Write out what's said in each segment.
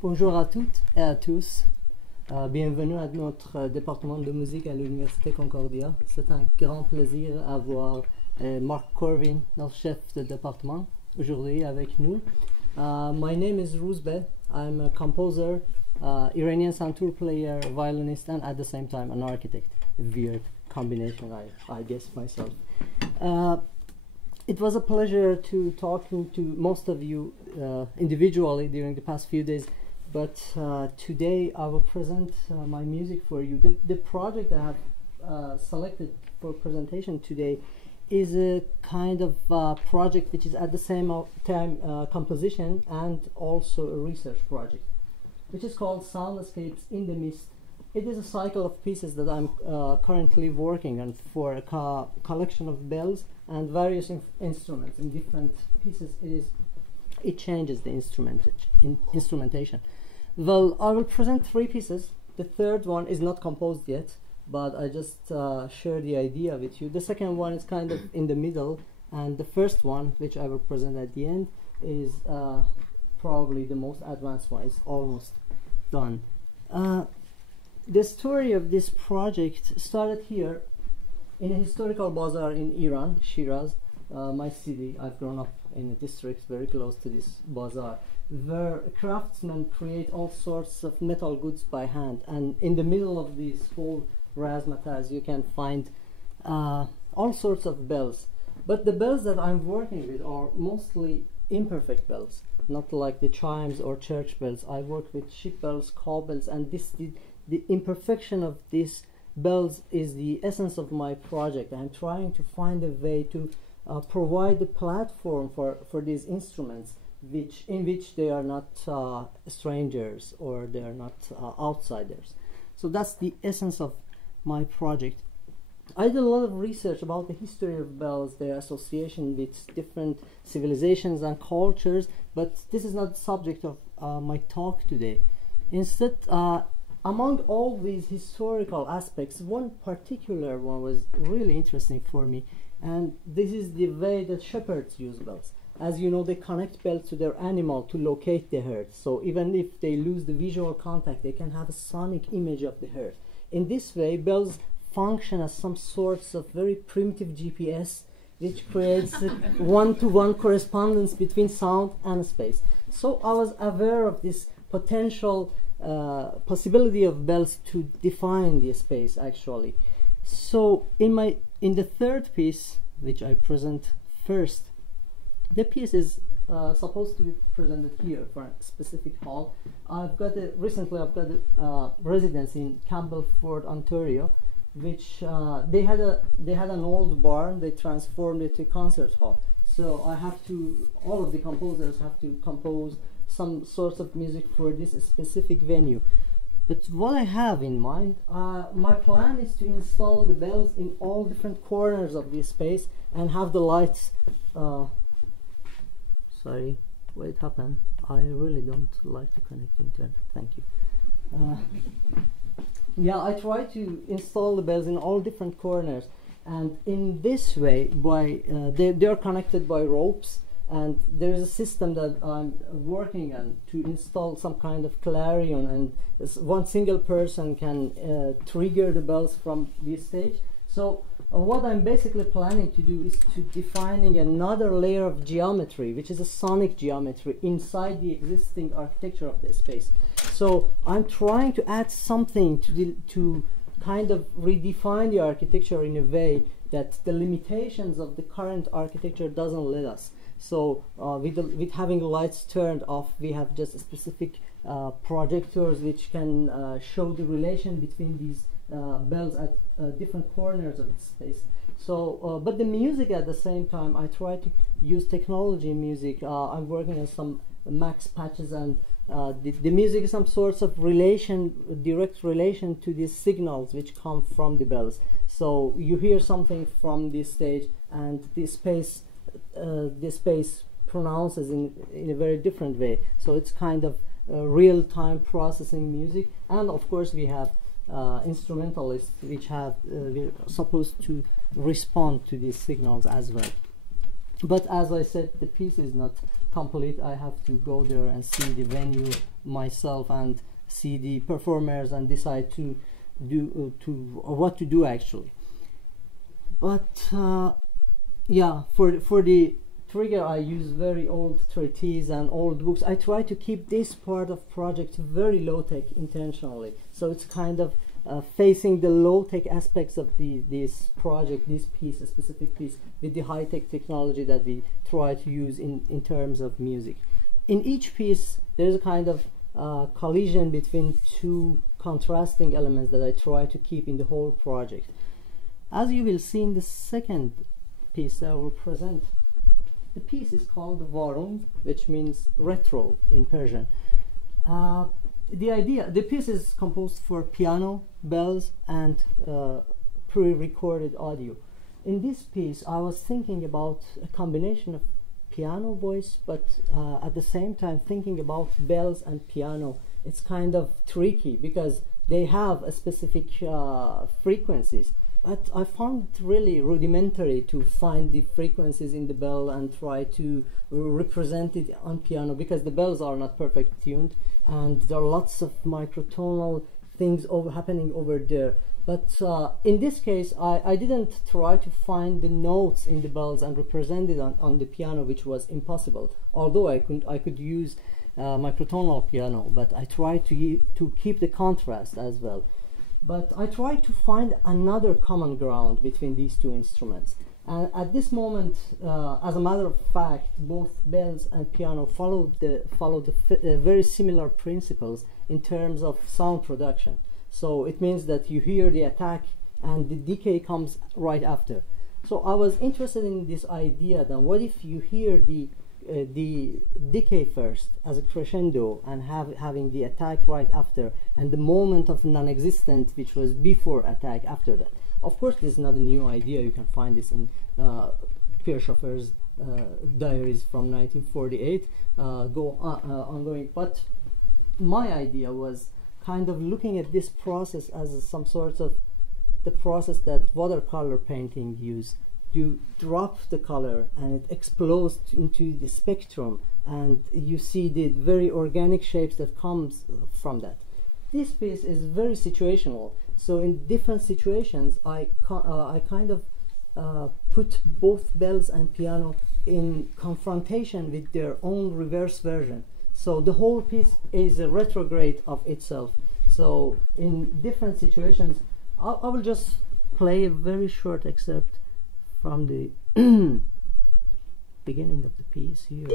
Bonjour à toutes et à tous. Bienvenue à notre département de musique à l'Université Concordia. C'est un grand plaisir d'avoir Mark Corvin, notre chef de département, aujourd'hui avec nous. My name is Roozbeh. I'm a composer, Iranian santur player, violinist, and at the same time an architect. A weird combination, I guess myself. It was a pleasure to talking to most of you individually during the past few days, but today I will present my music for you. The project I have selected for presentation today is a kind of project which is at the same time composition and also a research project, which is called Soundscapes in the Mist. It is a cycle of pieces that I'm currently working on for a collection of bells and various instruments. In different pieces, it changes the instrumentation. Well, I will present 3 pieces. The third one is not composed yet, but I just share the idea with you. The second one is kind of in the middle, and the first one, which I will present at the end, is probably the most advanced one. It's almost done. The story of this project started here in a historical bazaar in Iran, Shiraz, my city. I've grown up in a district very close to this bazaar, where craftsmen create all sorts of metal goods by hand. And in the middle of these whole razzmatazz, you can find all sorts of bells. But the bells that I'm working with are mostly imperfect bells, not like the chimes or church bells. I work with ship bells, cow bells, and the imperfection of these bells is the essence of my project. I'm trying to find a way to provide a platform for these instruments in which they are not strangers or they are not outsiders. So that's the essence of my project. I did a lot of research about the history of bells, their association with different civilizations and cultures, but this is not the subject of my talk today. Instead, among all these historical aspects, one particular one was really interesting for me, and this is the way that shepherds use bells. As you know, they connect bells to their animal to locate the herd. So even if they lose the visual contact, they can have a sonic image of the herd. In this way, bells function as some sorts of very primitive GPS, which creates one-to-one correspondence between sound and space. So I was aware of this potential possibility of bells to define the space actually. So in the third piece, which I present first, the piece is supposed to be presented here for a specific hall. Recently I've got a residence in Campbellford, Ontario, which they had an old barn. They transformed it to concert hall. So all of the composers have to compose some sorts of music for this specific venue. But what I have in mind, my plan is to install the bells in all different corners of the space and have the lights. Sorry, what happened? I really don't like to connect internet. Thank you. Yeah, I try to install the bells in all different corners, and in this way, they are connected by ropes. And there is a system that I'm working on to install some kind of clarion, and one single person can trigger the bells from this stage. So what I'm basically planning to do is to defining another layer of geometry, which is a sonic geometry inside the existing architecture of the space. So I'm trying to add something to kind of redefine the architecture in a way that the limitations of the current architecture doesn't let us. So with having lights turned off, we have just specific projectors which can show the relation between these bells at different corners of the space. So, but the music at the same time, I try to use technology music. I'm working on some max patches, and the music is some sorts of direct relation to these signals which come from the bells. So you hear something from this stage, and this space pronounces in a very different way. So it's kind of real-time processing music, and of course we have instrumentalists which we're supposed to respond to these signals as well. But as I said, the piece is not complete, I have to go there and see the venue myself and see the performers and decide to do what to do actually. But yeah, for the trigger I use very old treatises and old books. I try to keep this part of project very low-tech intentionally, so it's kind of facing the low-tech aspects of this project, this piece, a specific piece, with the high-tech technology that we try to use in terms of music. In each piece there's a kind of collision between two contrasting elements that I try to keep in the whole project. As you will see in the second piece that I will present, the piece is called Varung, which means retro in Persian. The piece is composed for piano, bells, and pre-recorded audio. In this piece, I was thinking about a combination of piano voice, but at the same time thinking about bells and piano. It's kind of tricky because they have a specific frequencies. But I found it really rudimentary to find the frequencies in the bell and try to represent it on piano, because the bells are not perfect tuned and there are lots of microtonal things happening over there. But in this case, I didn't try to find the notes in the bells and represent it on the piano, which was impossible. Although I could use microtonal piano, but I tried to keep the contrast as well. But I tried to find another common ground between these two instruments. And at this moment, as a matter of fact, both bells and piano follow the very similar principles in terms of sound production. So it means that you hear the attack and the decay comes right after. So I was interested in this idea that what if you hear the decay first as a crescendo and having the attack right after, and the moment of non-existent which was before attack after that. Of course, this is not a new idea. You can find this in Pierre Schaeffer's diaries from 1948 ongoing. But my idea was kind of looking at this process as some sort of the process that watercolor painting use. You drop the color and it explodes into the spectrum, and you see the very organic shapes that comes from that. This piece is very situational, so in different situations I kind of put both bells and piano in confrontation with their own reverse version. So the whole piece is a retrograde of itself. So in different situations, I will just play a very short excerpt from the beginning of the piece here.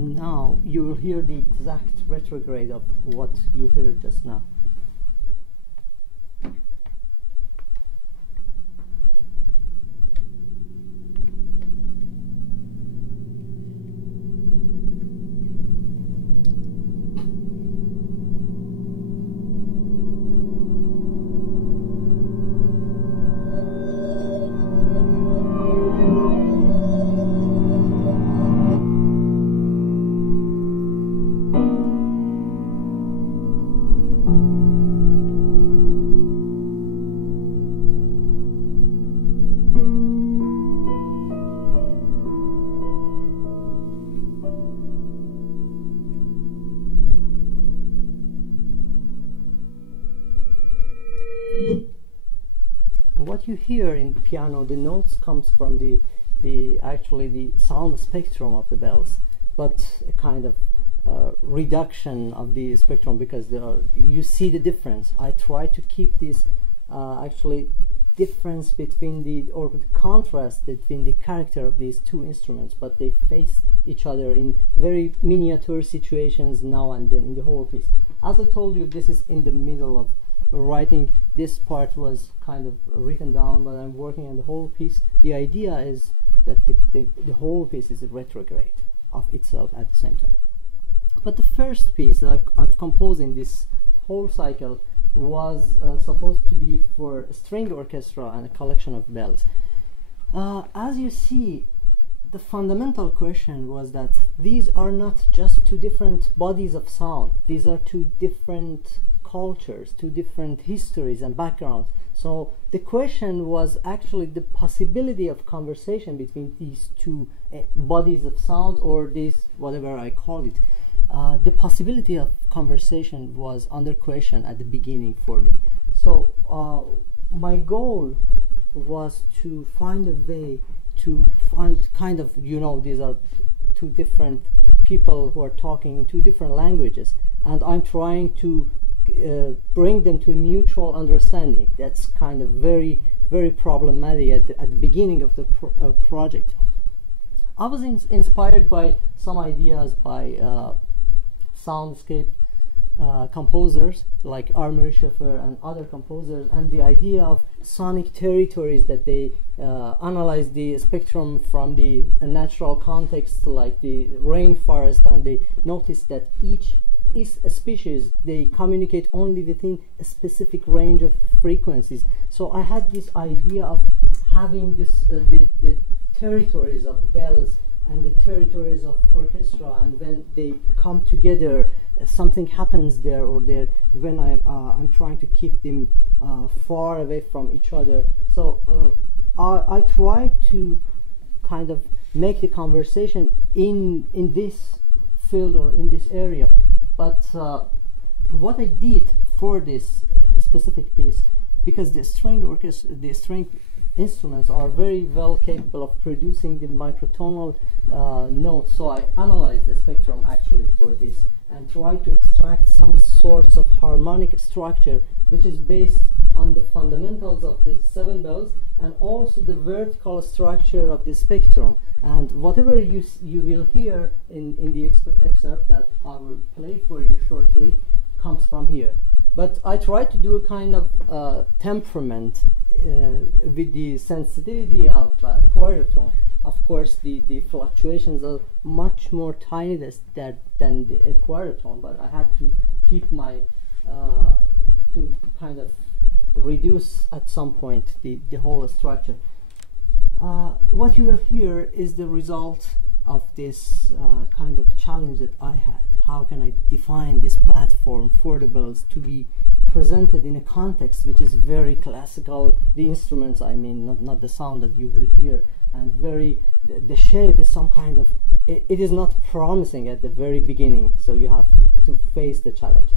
Now you will hear the exact retrograde of what you heard just now. What you hear in the piano, the notes comes from actually the sound spectrum of the bells, but a kind of reduction of the spectrum, because you see the difference. I try to keep this actually difference between the contrast between the character of these two instruments, but they face each other in very miniature situations now and then in the whole piece. As I told you, this is in the middle of writing. This part was kind of written down, but I'm working on the whole piece. The idea is that the whole piece is a retrograde of itself at the same time. But the first piece that I've composed in this whole cycle was supposed to be for a string orchestra and a collection of bells. As you see, the fundamental question was that these are not just two different bodies of sound. These are two different cultures, two different histories and backgrounds. So the question was actually the possibility of conversation between these two bodies of sound, or this, whatever I call it. The possibility of conversation was under question at the beginning for me. So my goal was to find a way to find kind of, you know, these are two different people who are talking in two different languages, and I'm trying to bring them to mutual understanding. That's kind of very, very problematic at the beginning of the project. I was inspired by some ideas by soundscape composers like Armory Scheffer and other composers, and the idea of sonic territories, that they analyze the spectrum from the natural context like the rainforest, and they notice that each species, they communicate only within a specific range of frequencies. So I had this idea of having this the territories of bells and the territories of orchestra, and when they come together, something happens there or there, when I'm trying to keep them far away from each other. So I try to kind of make the conversation in this field or in this area. But what I did for this specific piece, because the string instruments are very well capable of producing the microtonal notes, so I analyzed the spectrum actually for this and tried to extract some sorts of harmonic structure which is based on the fundamentals of the 7 bells and also the vertical structure of the spectrum. And whatever you will hear in the excerpt that I will play for you shortly comes from here. But I try to do a kind of temperament with the sensitivity of quarter tone. Of course, the fluctuations are much more tiny than the quarter tone, but I had to keep my to kind of reduce at some point the whole structure. What you will hear is the result of this kind of challenge that I had. How can I define this platform for the bells to be presented in a context which is very classical, the instruments I mean, not the sound that you will hear, and the shape is some kind of, it is not promising at the very beginning, so you have to face the challenge.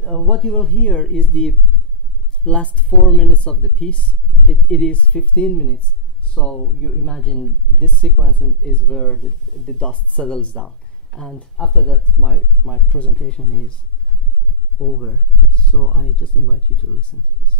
What you will hear is the last 4 minutes of the piece. It is 15 minutes, so you imagine this sequence is where the dust settles down, and after that my presentation is over. So I just invite you to listen to this.